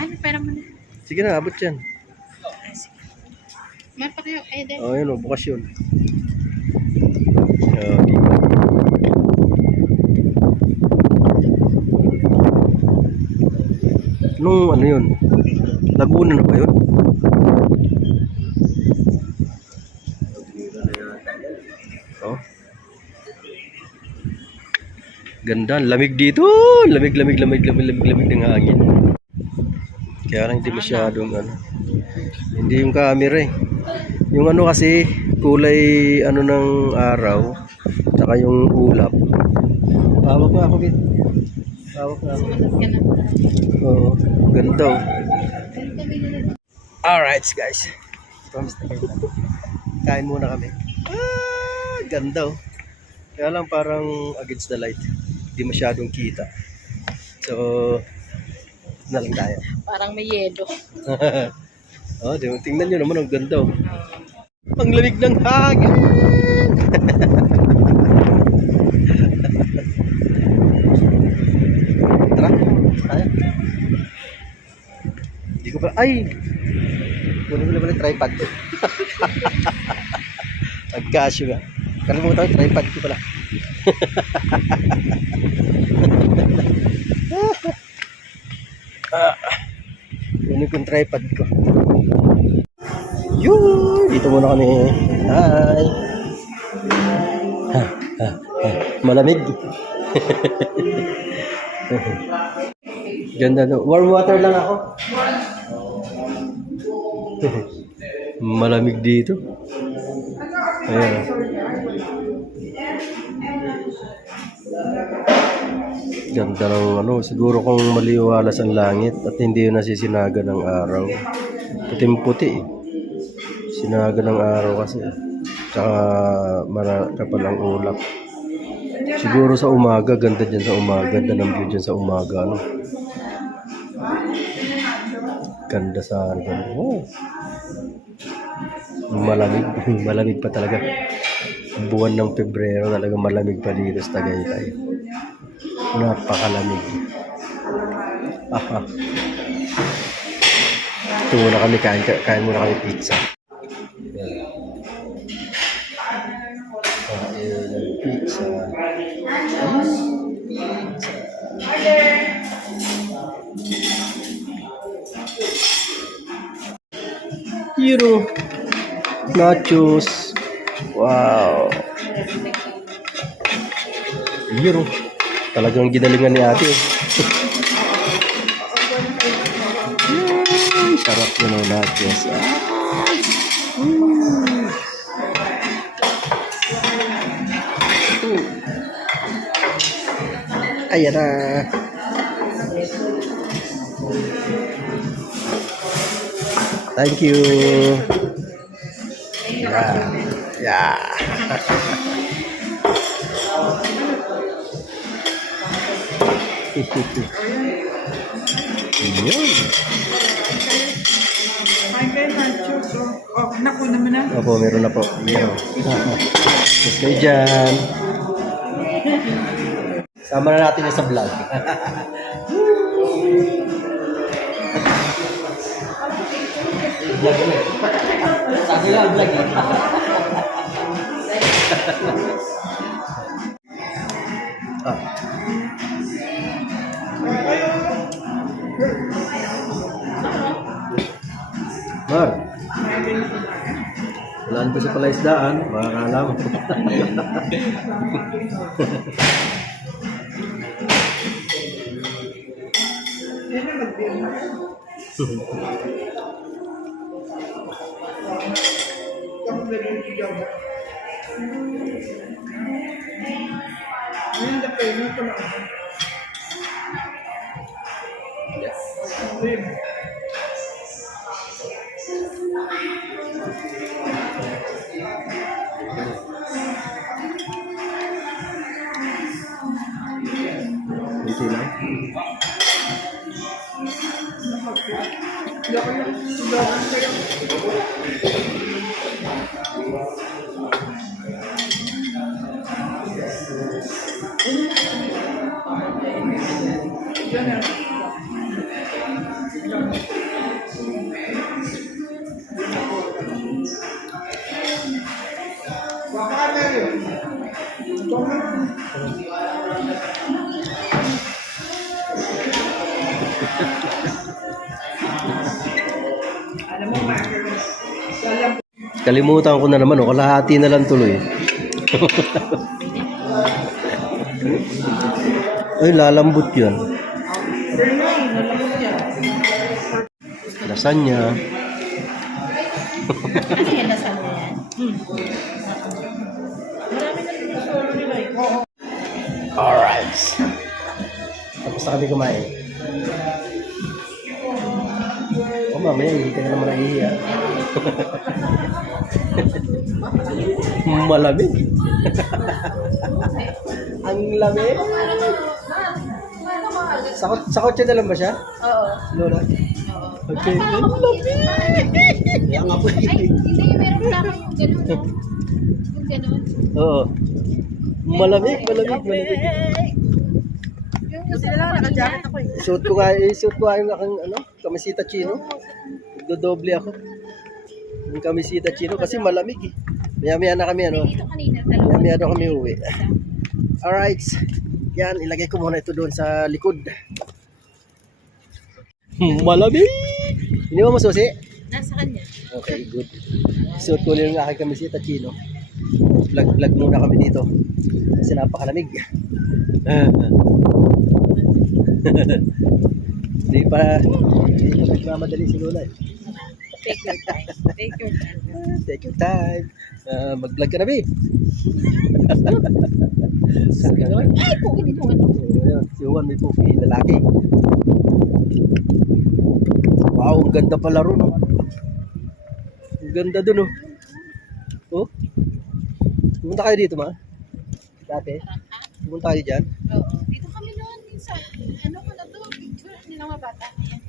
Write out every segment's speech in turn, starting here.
Ano, pera mo na. Sige na, abot yan. Ah, sige. May pa kayo, Eden. Oh, yun o, bukas yun. Diba? Ano yun? Laguna na ba yun? Oh. Ganda, lamig dito. Lamig ng hangin. Kaya lang hindi masyadong ano. Hindi yung camera eh. Yung ano kasi kulay ano ng araw, saka yung ulap. Hawak na ako bit. Hawak na ako. Oo, ganda oh. Alright guys. Kain muna kami. Ganda oh. Kaya lang parang against the light. Hindi masyadong kita. So, na lang tayo. Parang may yelo. Oh, tingnan nyo naman, ang ganda oh. Ang lamig ng hangin. Tara, tayo. Hindi ko pa, ay! Kunin ko na pala tripod ko. Agkasyo nga. Kalimutan ko, tripod ko pala. Kunin ko yung tripod ko. Yun! Dito muna kami. Hi! Malamig. Ganda no. Warm water lang ako. Malamig dito. Ayan. Ganda ng ano. Siguro kung maliwalas ang langit at hindi yun nasisinaga ng araw. Puting-puti eh. Sinaga ng araw kasi. Tsaka kapal ang ulap. Siguro sa umaga, ganda dyan sa umaga. Ganda ng view dyan sa umaga. Ano? Ganda sa ganda. Oh. Malamig. Malamig pa talaga. Buwan ng Pebrero talaga malamig pa dito sa Tagaytay. Napakalamig. Ito muna kami kain muna kami pizza. Pizza. Euro. Nachos. Wow. Euro. Talagang ginalingan ni ate. Sarap yun ang nachos. Ayan na. Thank you. Yeah. Yun. Naku naman na. Opo, meron na po. Yes, kayo dyan. Sama na natin yung sa vlog. Sabi lang vlog. Mar, walaan ko sa palaisdaan, makakala mo. Hindi lang. Kalimutan ko na naman, oh. Kalahati na lang tuloy. Ay, lalambot yun. Lasagna. Ano yan, nasa mo yan? Alright. Tapos na kami kumain. Mamaya, hindi ka na naman nahihiya. Malamig. Ang lamig. Sakot siya na lang ba siya? Oo. Lola? Oo. Okay. Ang lamig. Kaya nga po. Ay, hindi, meron lang yung gano'n, no? Yung gano'n. Oo. Malamig. Kasi lang, naka-jacket ako eh. Suot ko nga yung aking kamisita chino. Dodoble ako. Yung kamisita chino kasi malamig eh. Maya-maya na kami Dito kanina, dalawa. Maya-maya na kami uwi. Alright. Yan, ilagay ko muna ito doon sa likod. Malamig! Hindi mo masusi? Nasa kanya. Okay, good. Suot ko lang yung aking kamisita chino. Vlog muna kami dito. Kasi napakalamig. Hindi pa nagmamadali si Lola eh. Take your time. Take your time. Take your time. Mag-vlog ka na, babe. Ay, pugin dito. Si Juan may puki, lalaki. Wow, ang ganda pala ron. Oh. Ang ganda dun, oh. Oh. Pumunta kayo dito, ma? Dati? Pumunta kayo dyan? Oo. Dito kami noon. Minsan, ano ko na to? Picture ng mga bata. Ayan.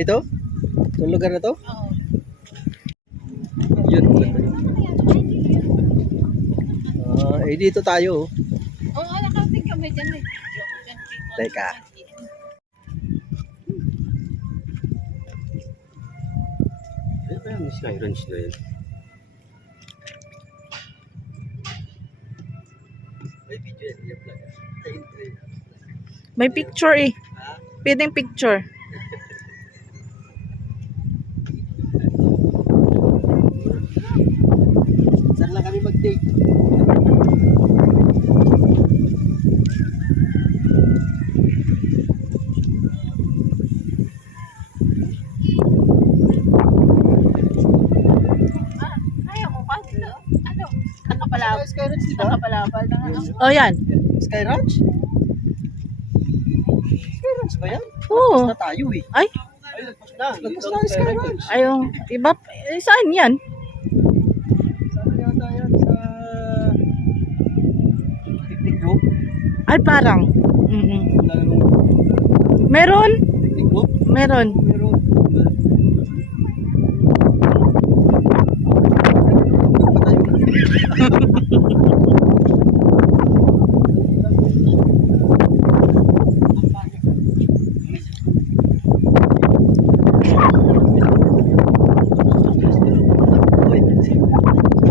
Ito? Itong lugar na to? Oo. Yun. Dito tayo, oh. Oo, nakating kami dyan eh. Teka. Ano ba yung Sky Ranch na yun? May video yan, yung vlog. May picture eh. Pwedeng picture. Saan lang kami mag-date? Ayaw mo pa dito. Ano? Nakapalabal. Sky Ranch, di ba? Nakapalabal na nga. Oh, yan. Sky Ranch? Sky Ranch ba yan? Oo. Lagpas na tayo eh. Ay, Lagpas na yung Sky Ranch. ayong iba. Saan yan? Saan yata yan? Sa picnic group? Ay, parang. Wala namang Meron? picnic group? Meron. Meron.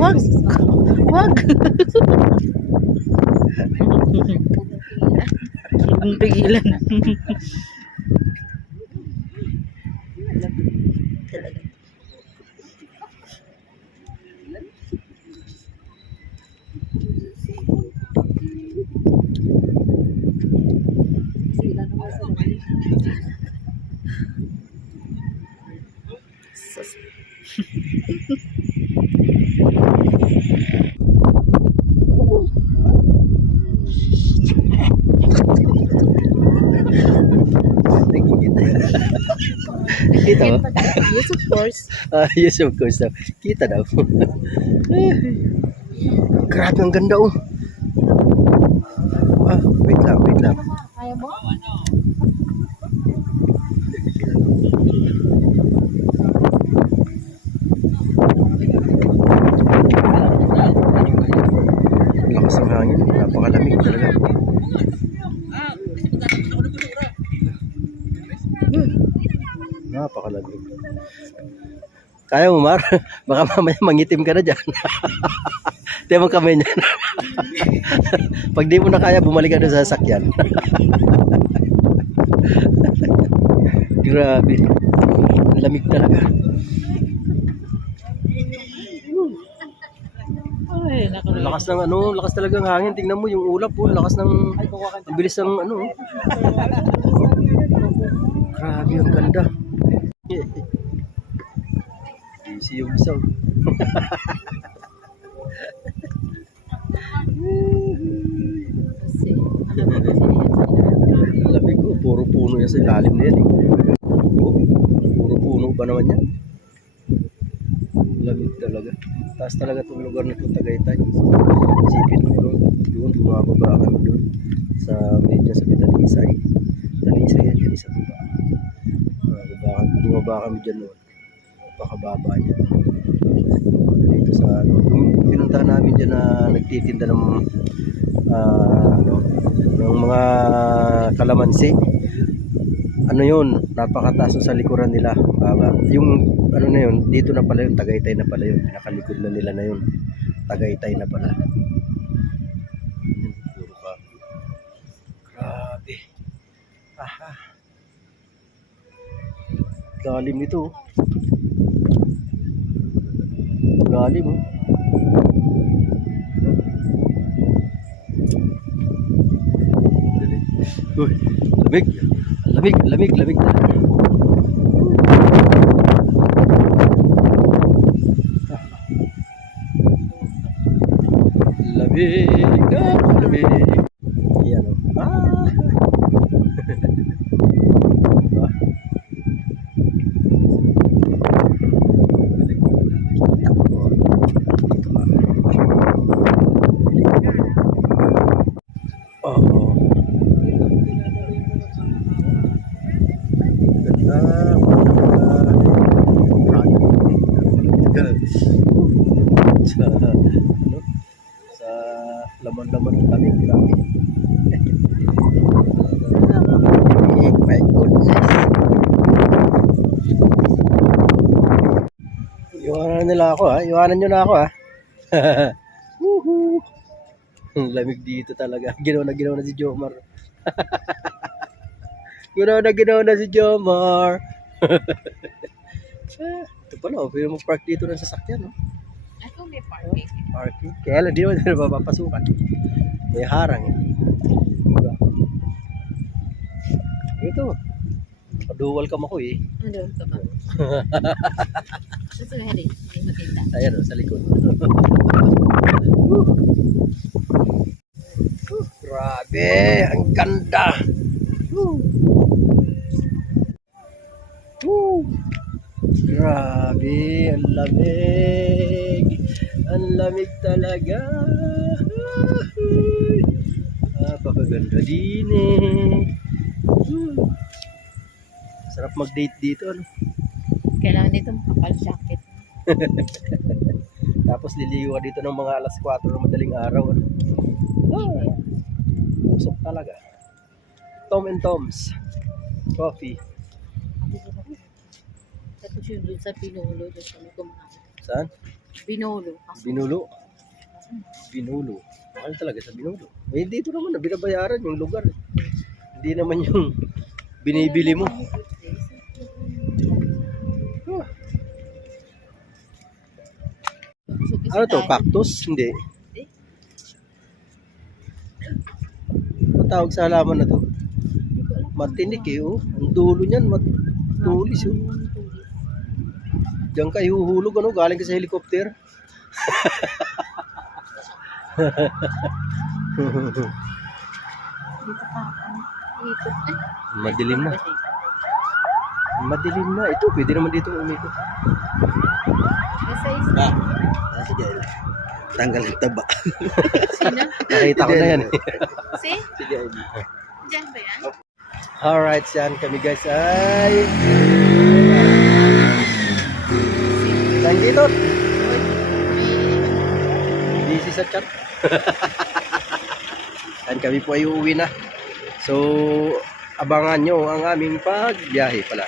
Wag. Wag. Ang pigilan. Kita mo? Yes, of course. Yes, of course. Kita daw. Grabe, ang ganda, oh. Wait lang. Ayaw mo? Lakas ng hangin. Napakalamig talaga. Napakalamig. Kaya mo, Mar? Baka mamaya mangitim ka na dyan. Tiyan mo kamay niyan. Pag di mo na kaya, bumalik ka doon sa sasakyan. Grabe. Ang lamig talaga. Ay, Ang lakas ng ano, lakas talaga ng hangin. Tingnan mo yung ulap po, lakas ng ang bilis ng ano. Grabe, ang ganda. Easy yung isa. Kasi, Lamig ko, puro puno yan sa ilalim na yan eh. Oh, puro puno ba naman yan? Lamig talaga. Taas talaga itong lugar na ito, Tagaytay. Isipin mo, no? Doon, bumababa kami doon. Sa medyo sa Talisay. Talisay yan, yan sa baba. Bumaba kami dyan noon. Napakababa niya. Dito sa ano, yung pinuntahan namin dyan na nagtitinda ng ano, ng mga kalamansi. Ano yun, napakataas sa likuran nila. Baba. Yung ano na yun, dito na pala yun, Tagaytay na pala yun. Pinakalikod na nila na yun. Tagaytay na pala. Yun, puro ka. Grabe. Aha. Galim nito. Galim oh. Uy, lamig. Lamig, lamig, lamig. Lamig, lamig. Ayan oh. Ah. Diba? Oh. Sa ano, sa laman-laman ng lamig, grabe. My goodness. Iwanan nila ako ha. Iwanan nyo na ako ha. Woohoo. Ang lamig dito talaga. Ginawa na si Jomar. Ginawa na si Jomar. Ito pala, pwede mo park dito ng sasakyan, no? Ako may parking. Parking. Kaya lang, di naman nila mapapasukan. May harang, eh. Diba? Ito. Paduwal ka ako, eh. Ano ka ba? Gusto nga rin, may makita. Ayan, oh, sa likod. Grabe, ang ganda. Grabe, ang lamig. Ang lamig talaga. Napakaganda din eh. Sarap mag-date dito, ano? Kailangan dito makapal jacket. Tapos liliwa dito ng mga alas 4 ng madaling araw, ano? Pusok talaga. Tom and Tom's Coffee. Tapos yun doon sa Pinulo, doon sa may kumakas. Saan? Pinulo. Binulo. Binulo. Ano talaga sa Binulo? Eh, dito naman na binabayaran yung lugar. Hindi naman yung binibili mo. Ano to? Cactus? Hindi. Ano tawag sa halaman na to? Matinik eh, oh. Ang dulo niyan, matulis, oh. Diyan ka ihuhulog, ano? Galing ka sa helicopter. Dito pa. Ikot. Madilim na. Madilim na. Ito, pwede naman dito umikot. Nasa isa. Sige. Tanggal ang taba. Sino? Nakita ko na yan. Si? Sige. Diyan ba yan? Alright, yan kami guys ay nandito. Busy sa chat. Yan kami po ay uuwi na. So, abangan nyo ang aming pagbiyahe pala.